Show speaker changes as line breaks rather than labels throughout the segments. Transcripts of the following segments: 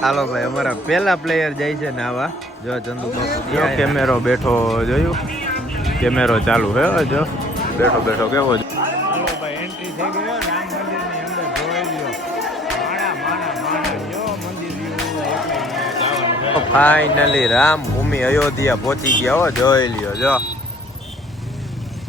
હાલો ભાઈ અમારા પેલા પ્લેયર જાય છે નાવા જો ચંદુ જો કેમેરો બેઠો જોયું? કેમેરો ચાલુ હે જો. બેઠો બેઠો કેવો હાલો ભાઈ એન્ટ્રી થઈ ગયો રામ મંદિર અંદર જોઈ લ્યો. માણા માણા માણા જો મંદિર ફાઇનલી રામ ભૂમિ અયોધ્યા પહોંચી ગયા હો જોઈ લ્યો જો.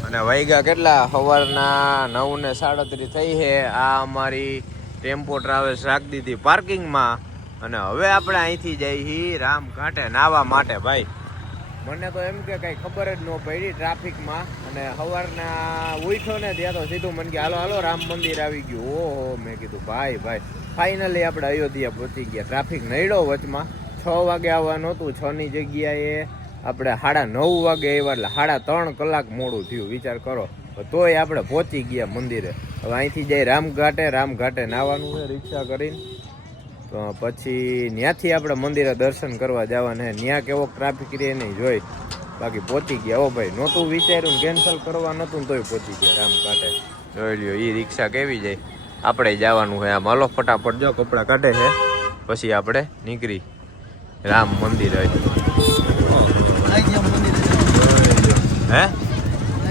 અને વાગ્યા કેટલા? સવારના નવ ને સાડત્રીસ થઈ છે. આ અમારી ટેમ્પો ટ્રાવેલ્સ રાખી દીધી પાર્કિંગમાં અને હવે આપણે અહીંથી જઈ હી રામ ઘાટે નાવા માટે, ભાઈ. મને તો એમ કે કઈ ખબર જ ન પડી ટ્રાફિકમાં. અને સવારના ઉઠ્યો ને ત્યાં તો સીધું મને કે, હાલો હાલો, રામ મંદિર આવી ગયું. ઓહો, મેં કીધું, ભાઈ ભાઈ. ફાઇનલી આપણે અયોધ્યા પહોંચી ગયા. ટ્રાફિક નડ્યો વચમાં. છ વાગે આવવાનું હતું. છ ની જગ્યાએ આપણે સાડા નવ વાગે આવ્યા, એટલે સાડા ત્રણ કલાક મોડું થયું. વિચાર કરો. તોય આપણે પહોંચી ગયા મંદિરે. હવે અહીંથી જઈ રામઘાટે રામઘાટે નાવાનું છે, રિક્ષા કરીને. પછી ત્યાંથી આપણે મંદિરે દર્શન કરવા જવાના છે ત્યાં કેવો ટ્રાફિક રહે નહીં જોઈ. બાકી પહોંચી ગયા. ઓ ભાઈ, નહોતું વિચાર્યું કેન્સલ કરવા નહોતું તોય પહોંચી ગયા રામ કાંઠે. જોઈ લ્યો એ રિક્ષા કેવી જાય? આપણે જવાનું છે આમ. હલો, ફટાફટ જો કપડાં કાઢે છે પછી આપણે નીકળી. રામ મંદિર હે?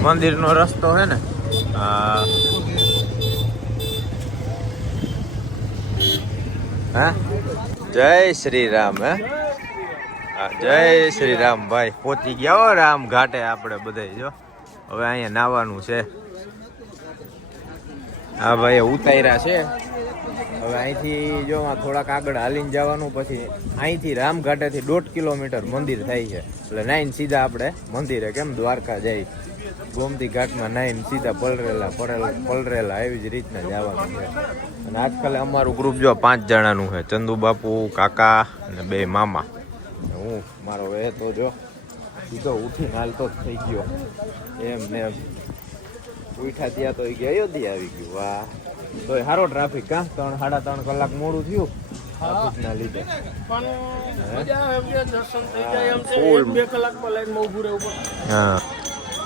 મંદિરનો રસ્તો હે ને? હા. હા? જય શ્રી રામ હે, જય શ્રી રામ ભાઈ. પહોંચી ગયા રામ ઘાટે આપણે બધા જો. હવે અહીંયા નાવાનું છે. હા ભાઈ ઉતાર્યા છે. હવે અહીંથી જો થોડાક આગળ હાલીને જવાનું, પછી અહીંથી રામઘાટેથી દોઢ કિલોમીટર મંદિર થાય છે. એટલે નાઈન સીધા આપણે મંદિરે, કેમ દ્વારકા જઈ ગોમતી ઘાટમાં નાઈને સીધા પલરેલા પડેલા પલરેલા એવી જ રીતના જવાનું છે. અને આજકાલ અમારું ગ્રુપ જો પાંચ જણાનું છે. ચંદુ બાપુ કાકા અને બે મામા. હું મારો એ તો જો સીધો ઉઠીને હાલતો જ થઈ ગયો. એમ ને ઉઠા ત્યાં તો ગયા અયોધ્યા આવી ગયું. વાહ. તો સારો ટ્રાફિક કા ત્રણ સાડા ત્રણ કલાક મોડું થયું. ટ્રાફિક ના લીધે.
પણ મજા આવે દર્શન થઈ જાય એમ છે. બે કલાકમાં લાઈનમાં ઊભું રહેવું પડે.
હા.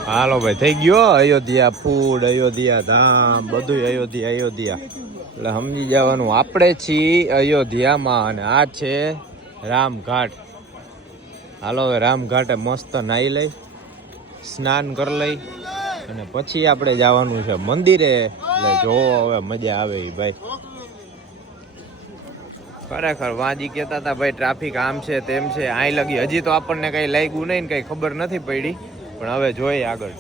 હાલો ભાઈ, થઈ ગયો અયોધ્યા ફૂડ, અયોધ્યા ધામ બધું અયોધ્યા અયોધ્યા. એટલે સમજી જવાનું, આપણે છીએ અયોધ્યામાં અને આ છે રામઘાટ. હાલો હવે રામઘાટે મસ્ત નાહી લઈ, સ્નાન કરી લઈ અને પછી આપણે જવાનું છે મંદિરે. એટલે જોવો હવે મજા આવે ભાઈ. ખરેખર વાંજી કહેતા હતા, ભાઈ ટ્રાફિક આમ છે તેમ છે. આઈ લગી, હજી તો આપણને કંઈ લાગ્યું નહીં ને કંઈ ખબર નથી પડી. પણ હવે જોઈએ આગળ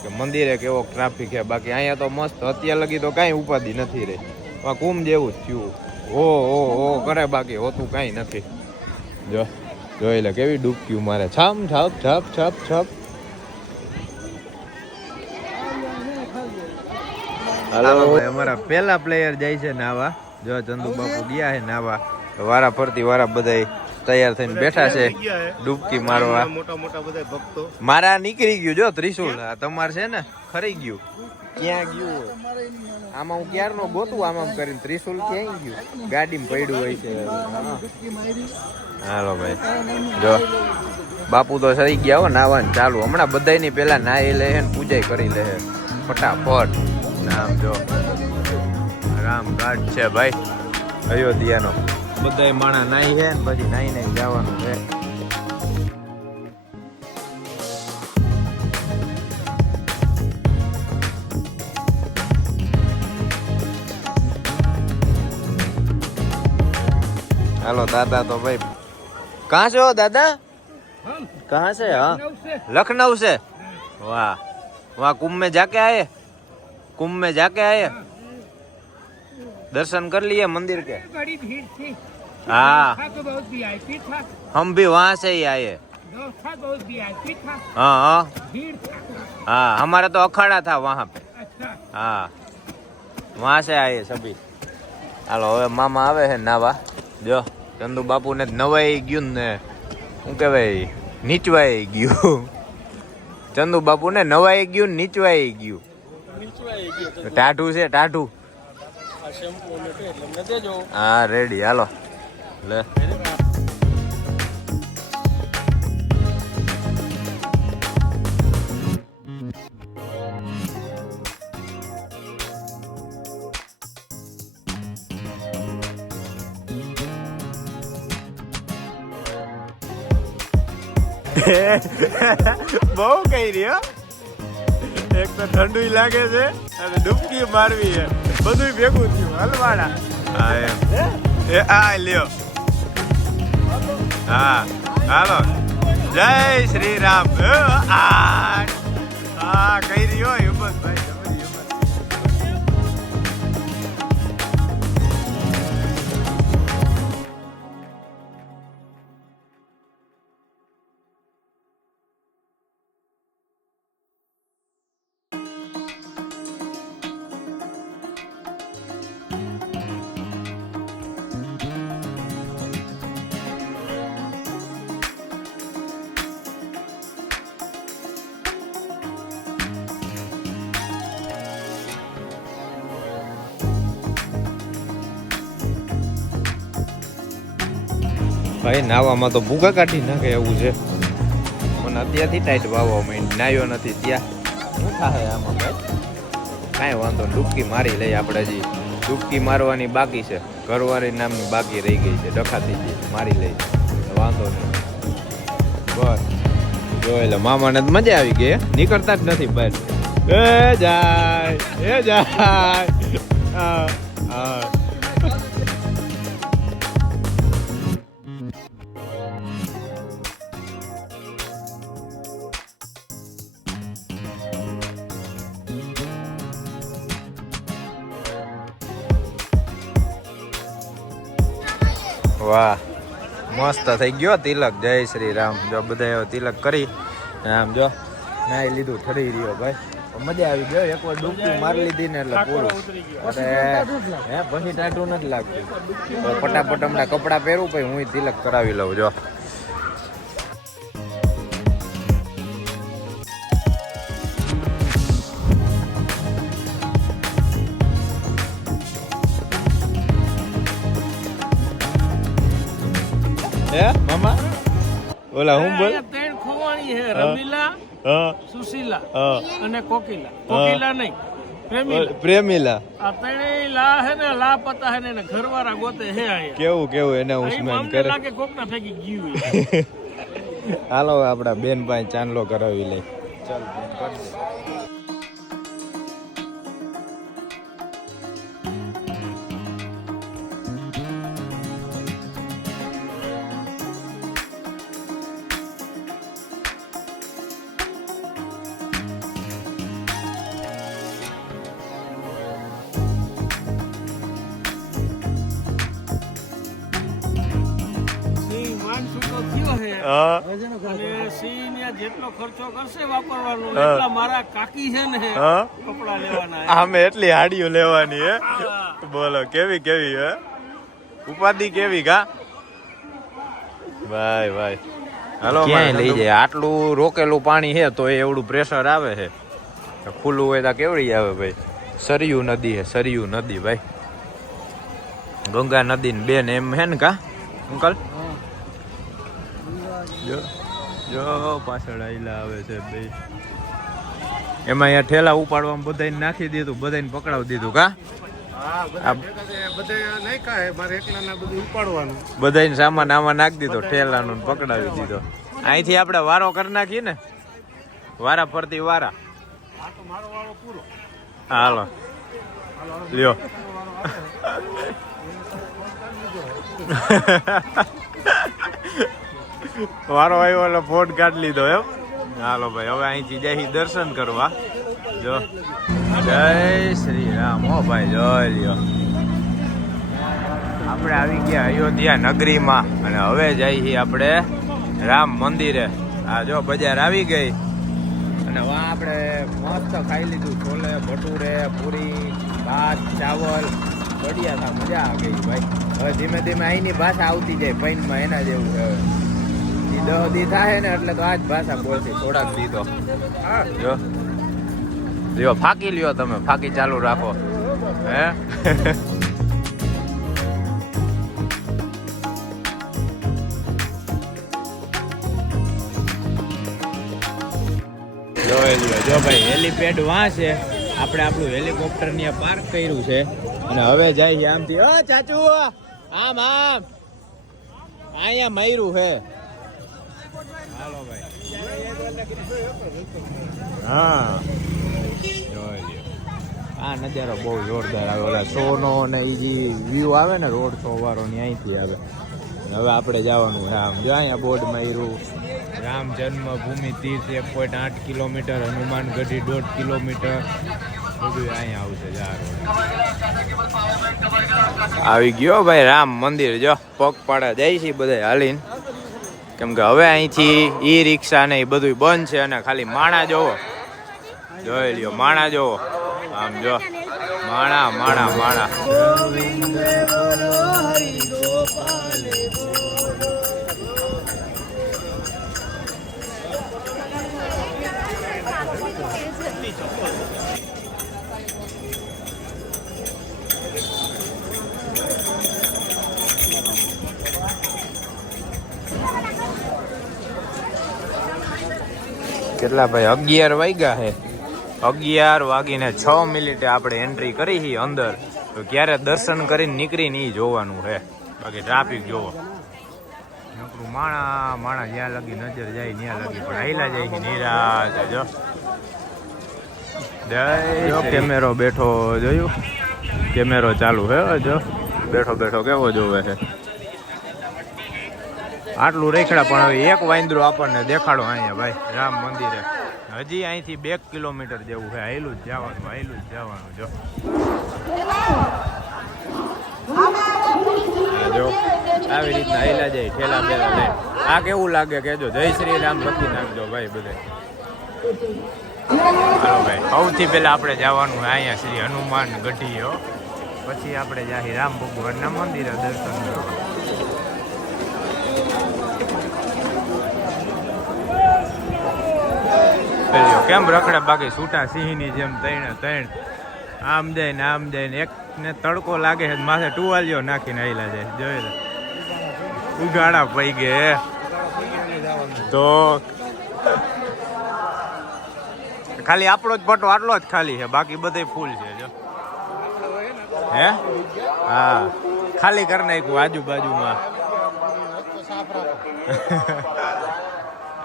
કે મંદિરે કેવો ટ્રાફિક છે. બાકી અહીંયા તો મસ્ત, અત્યાર લગી તો કાંઈ ઉપાધિ નથી રે આ કુંભ જેવું જ થયું. ઓ ઓ ઓ કરે બાકી, હોતું કાંઈ નથી. જો, જોઈ લે, કેવી ડૂબક્યું મારે. છામ છાપ છાપ છાપ છાપ. અમારા પેલા પ્લેયર જાય છે નાવા. જો ચંદુ બાપુ ગયા છે નાવા. વારા ફરતી વારા બધા તૈયાર થઈને બેઠા છે. ડૂબકી મારવા.
મોટા મોટા બધા ભક્તો.
મારા નીકળી ગયું જો ત્રિશુલ. આ તમારે છે ને ખરી ગયું. ક્યાં ગયું આમાં હું ક્યારનો ગોતું આમ કરીને ત્રિશુલ ક્યાંય ગયું? ગાડીમાં પડ્યું હોય છે. હાલો ભાઈ. જો બાપુ તો સરી ગયા હો નાવાનું ચાલુ. હમણાં બધાયની પહેલા નાહી લે ને પૂજાય કરી લે ફટાફટ. નામ જો. રામ ઘાટ છે ભાઈ. અયોધ્યાનો. બધા માણા નાહી છે પછી નાઈ નાઈ જવાનું છે. હાલો, દાદા તો ભાઈ, કાં છો દાદા? કાં છે, હા? લખનઉ છે? વાહ. વાહ, કુંભ મેં જાકે આયે? કુંભ મેં જાકે આયે? दर्शन कर लिए मंदिर के
बड़ी भीड़ थी
हाँ
था तो बहुत वीआईपी था
हम भी वहाँ से ही आए
व्यवस्था बहुत वीआईपी था
हाँ हाँ
भीड़ था
हाँ हमारा तो अखाड़ा था वहाँ पे
अच्छा
હા વહાં સે આયે સભી હાલો હવે મામા આવે છે નાવા જો ચંદુ બાપુને જ નવાઈ ગયું ને શું કહેવાય નીચવાઈ ગયું ચંદુ બાપુને નવાઈ ગયું ને નીચવાઈ ગયું
નીચવાઈ ગયો તો
ટાઢું છે ટાઢું હા રેડી હાલો લે બહુ કઈ રહ્યો એક તો ઠંડુ લાગે છે અને ડૂબકી મારવી છે બધું ભેગું થયું હલવાડા. હા એમ. એ આ લ્યો. હા હાલો. જય શ્રી રામ. આ કહી કઈ રહ્યો હિંમતભાઈ? ભાઈ, નાવામાં તો ભૂગા કાઢી નાખે એવું છે. મને અત્યારથી ટાઈટ વાવવા માંડી નાયો નથી ત્યાં. શું થાય આમાં ભાઈ કાંઈ વાંધો. ડૂબકી મારી લઈ આપણે હજી. ડૂબકી મારવાની બાકી છે. ઘરવાળી નામની બાકી રહી ગઈ છે ડખાતી ગઈ મારી લઈ વાંધો નહીં. બસ. જો એટલે મામાને મજા આવી ગઈ. નીકળતા જ નથી બહાર એ જાય એ જાય. હા હા. વાહ, મસ્ત થઈ ગયો તિલક. જય શ્રી રામ. જો બધા તિલક કરી. આમ જો, નાઈ લીધું, ઠરી રહ્યો ભાઈ. મજા આવી ગયો એકવાર ડૂબકી મારી લીધી ને એટલે પૂરું. અરે, હે પછી ટાટું નથી લાગતું. ફટાફટ હમણાં કપડાં પહેરું, પછી હું તિલક કરાવી લઉં, જો. હે? મામા? ઓલા હું બોલ
ત્રણ ખોવાણી છે રમીલા
હા
સુશીલા
હા.
અને કોકિલા. કોકિલા નહીં પ્રેમીલા.
પ્રેમીલા.
આ ત્રણેય લા હે ને લા પતા હે ને ઘરવાળા ગોતે હે આયા
કેવું કેવું એને ઉસ્માન કરે?
લાગે કોકના ફેંકી ગયું
હાલો આપડા બેન પાસે ચાંદલો કરાવી લઈ ચાલ બેન
જેટલો ખર્ચો કરશે વાપરવાનો. એટલા મારા કાકી છે ને કપડા લેવાના
આમે એટલી હાડીઓ લેવાની હે.
હા.
બોલો કેવી કેવી હે? ઉપાધિ કેવી કા ભાઈ ભાઈ. હાલો ક્યાંય લઈ જાય? આટલું રોકેલું પાણી છે તો એ એવડું પ્રેશર આવે છે ખુલ્લું હોય તો કેવડી આવે ભાઈ? સરયુ નદી હે સરયુ નદી ભાઈ. ગંગા નદી ને બેન એમ હે ને કા અંકલ? જો. જો પાછળ આયલા આવે છે બે. એમાં અહીંયા ઠેલા ઉપાડવામાં બધાને નાખી દીધું બધાને પકડાવી દીધું કા? બધાને સામાન આમાં નાખી દીધો ઠેલાનું પકડાવી દીધો. અહીંથી આપણે વારો કરી નાખીએ ને? વારા ફરતી વારા. હાલો. લ્યો. વારો આવ્યો એટલે ફોન કાઢી લીધો, એમ? હાલો ભાઈ, હવે અહીંથી જઈ દર્શન કરવા. જો. જય શ્રી રામ હો ભાઈ, જય લ્યો. આપણે આવી ગયા અયોધ્યા નગરીમાં અને હવે જઈ છીએ આપણે રામ મંદિરે. આ જો બજાર આવી ગઈ. અને વા આપણે મસ્ત ખાઈ લીધું, છોલે, ભટુરે, પૂરી, ભાત, ચાવલ. બઢિયા મજા આવી ગઈ ભાઈ. હવે ધીમે ધીમે અહીંની ભાષા આવતી જાય, પૈનમાં એના જેવું હવે દહ દી થાય ને એટલે તો આ જ ભાષા બોલશે થોડાક દી તો. જો. લ્યો ફાકી લ્યો તમે ફાકી ચાલુ રાખો. હે? જો જો ભાઈ હેલીપેડ વાં છે. આપણે આપણું હેલિકોપ્ટર ને પાર્ક કર્યું છે. અને હવે જાય છે આમથી. ઓ ચાચુ આમ આમ. અહીંયા મયરું છે. ચાલો ભાઈ. હા. આ નજારો બહુ જોરદાર આવે. ઓલા સોનો ને એ જે વ્યૂ આવે ને રોડ સો વાળો ને અહીંથી આવે. હવે આપણે જવાનું રામ. જો અહીંયા બોર્ડ માર્યું. રામ જન્મભૂમિ તીર્થ એક પોઈન્ટ આઠ કિલોમીટર હનુમાનગઢી દોઢ કિલોમીટર. બધું અહીંયા આવશે જાર આવી ગયો ભાઈ રામ મંદિર. જો પગપાળા જાય છે બધા હાલીને. કેમ કે હવે અહીંથી ઈ રિક્ષા ને એ બધું બંધ છે અને ખાલી માણા જોવો. જોઈ લ્યો, માણા જોવો. આમ જો, માણા માણા માણા. કેટલા ભાઈ? અગિયાર વાગ્યા છે અગિયાર વાગીને છ મિનિટે આપણે એન્ટ્રી કરી હી અંદર. તો ક્યારે દર્શન કરીને નીકળીને ઈ જોવાનું છે બાકી ટ્રાફિક જોવો. નકરું માણા માણા જ્યાં લગી નજર જાય ત્યાં લગી. પણ આયલા જાય કે નિરાશ જો. જય કેમેરો બેઠો જોયું? કેમેરો ચાલુ હે જો. બેઠો બેઠો કેવો જોવે છે આટલું રેખડા, પણ હવે એક વાંદરો આપણને દેખાડો અહીંયા, ભાઈ. રામ મંદિરે. હજી અહીંથી બે કિલોમીટર જેવું છે. આયેલું જ જવાનું આયેલું જ જવાનું, જો. જો, આવી રીતના આયલા જાય, ઠેલા બેલા લે આ કેવું લાગે કેજો જય શ્રી રામ લખી નાખજો, ભાઈ, બધે. હાલો, ભાઈ. સૌથી પહેલાં આપણે જવાનું અહીંયા શ્રી હનુમાન ગઢીઓ પછી આપણે જાહી રામ ભગવાનના મંદિરે દર્શન કરવા. કેમ રખડે બાકી છૂટા સિંહની જેમ તૈણ તૈણ આમ જાય ને આમ જાય ને એક ને તડકો લાગે માથે ટુવાલિયો નાખીને આયલા જાય જોઈ લે. ઉગાડા પઈ ગે તો ખાલી આપણો જ પટો આટલો જ ખાલી છે. બાકી બધે ફૂલ છે, જો. હે? હા. ખાલી કરી નાખ્યું આજુબાજુમાં.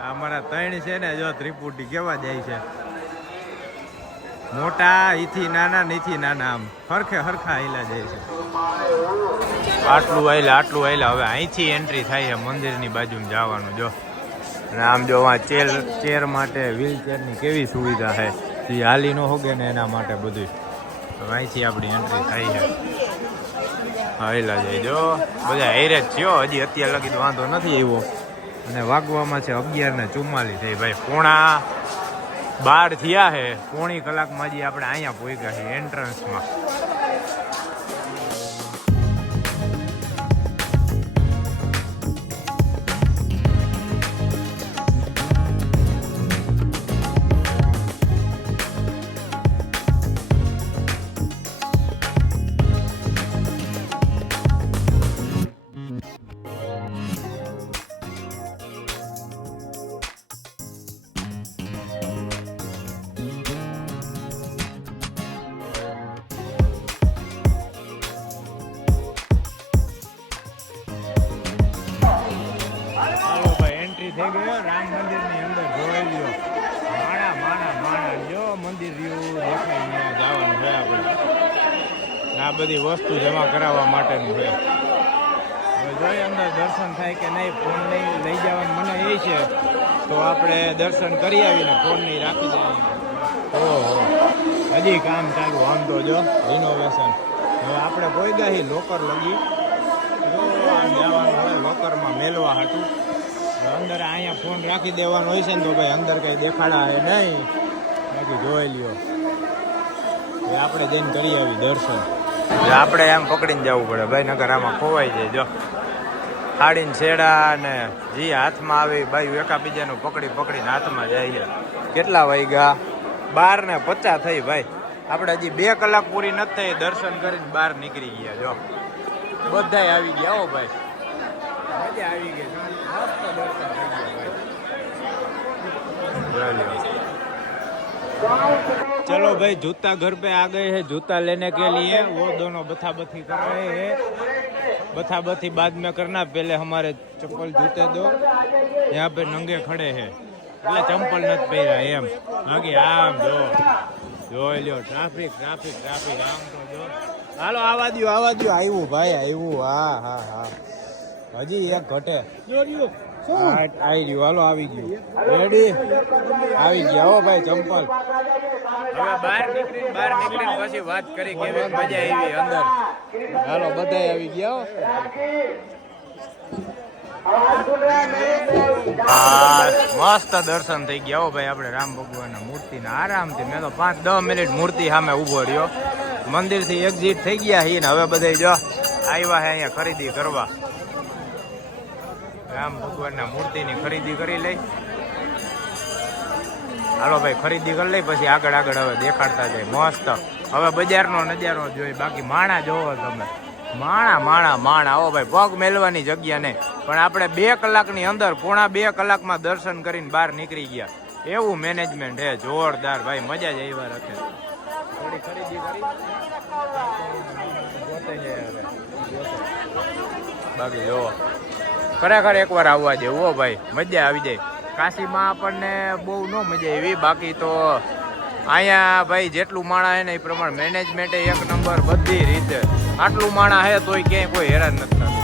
અમારા ત્રણ છે ને, જો ત્રિપુટી કેવા જાય છે. મોટા, ઈથી નાના નીથી નાના આમ. હરખે હરખા આયલા જાય છે. આટલું આયલા આટલું આયલા. હવે અહીંથી એન્ટ્રી થાય છે મંદિરની બાજુમાં જવાનું, જો. અને આમ જો આ ચેર ચેર માટે વ્હીલ ચેરની કેવી સુવિધા છે. જે હાલી ન હોગે ને એના માટે બધું અહીંથી આપણી એન્ટ્રી થાય છે. આયલા છે જો. બધા હેરે જ થયો. હજી અત્યારે લગી તો વાંધો નથી આવ્યો. અને વાગવામાં છે અગિયાર ને ચુમ્માલીસ. ભાઈ, પોણા બાર થયા છે. પોણી કલાકમાં હજી આપણે અહીંયા પહોંચ્યા છે એન્ટ્રન્સમાં બધી વસ્તુ જમા કરાવવા માટેનું છે. હવે જોઈએ અંદર દર્શન થાય કે નહીં, ફોન નહીં, લઈ જવાનું. મને એ છે તો આપણે દર્શન કરી આવીને ફોન નહીં રાખી દઈએ. ઓહો. હજી કામ ચાલુ આમ તો જો રિનોવેશન હવે આપણે કોઈ ગાહી લોકર લગી. જવાનું હોય લોકરમાં મેલવા હતું અંદર અહીંયા ફોન રાખી દેવાનો હોય છે ને તો ભાઈ અંદર કંઈ દેખાડા હે નહીં. બાકી જોઈ લ્યો. આપણે જઈને કરી આવી દર્શન. આપણે એમ પકડીને જવું પડે. ભાઈ નગર આમાં ખોવાઈ જાય. જો હાડીને છેડા ને જે હાથમાં આવે ભાઈ એકાબીજાનું પકડી પકડીને હાથમાં જાય છે. કેટલા વાગ્યા બાર ને પચાસ થઈ ભાઈ. આપણે હજી બે કલાક પૂરી નથી થઈ દર્શન કરીને બહાર નીકળી ગયા. જો બધાય આવી ગયા હો ભાઈ. મજા આવી ગઈ. મસ્ત દર્શન થઈ ગયા ભાઈ। चलो भाई जूता घर पे आ गए हैं जूता लेने के लिए वो दोनों बथा बथी कर रहे हैं बथा बथी बाद में करना पहले हमारे चप्पल जूते दो यहाँ पे नंगे खड़े हैं એટલે ચંપલ નથી પહેર્યા એમ બાકી આમ જો જોઈ લ્યો ટ્રાફિક ટ્રાફિક ટ્રાફિક આમ તો જો હાલો આવા દ્યો આવા દ્યો આવ્યું ભાઈ આવ્યું હા હા હા હજી એક ઘટે હા, આવી ગયું હાલો આવી ગયું. રેડી આવી ગયા હો ભાઈ ચંપલ. હવે બહાર નીકળી બહાર નીકળીને પછી વાત કરી કેવી મજા આવી અંદર. હાલો બધા આવી ગયા હા. મસ્ત દર્શન થઈ ગયા હો ભાઈ આપણે રામ ભગવાનના મૂર્તિના. આરામથી મેં તો પાંચ દસ મિનિટ મૂર્તિ સામે ઊભો રહ્યો. મંદિરથી એક્ઝિટ થઈ ગયા છીએ ને હવે બધા જો આવ્યા છે અહીંયા ખરીદી કરવા. રામ ભગવાનના મૂર્તિની ખરીદી કરી લઈ. હાલો ભાઈ, ખરીદી કરી લઈ, પછી આગળ આગળ હવે દેખાડતા જાય. મસ્ત. હવે બજારનો નજારો જોઈ, બાકી માણા જોવો તમે. માણા માણા માણા. આવો ભાઈ, પગ મેલવાની જગ્યા નહીં. પણ આપણે બે કલાકની અંદર, પોણા બે કલાકમાં દર્શન કરીને બહાર નીકળી ગયા. એવું મેનેજમેન્ટ હે જોરદાર. ભાઈ, મજા જ આવ્યા રાખે થોડી ખરીદી કરી. બાકી જોવો. ખરેખર એકવાર આવવા જેવું હો ભાઈ. મજા આવી જાય. કાશીમાં આપણને બહુ ન મજા આવી. બાકી તો અહીંયા ભાઈ જેટલું માણા હે ને એ પ્રમાણે મેનેજમેન્ટ એક નંબર બધી રીતે. આટલું માણા હે તોય ક્યાંય કોઈ હેરાન નથી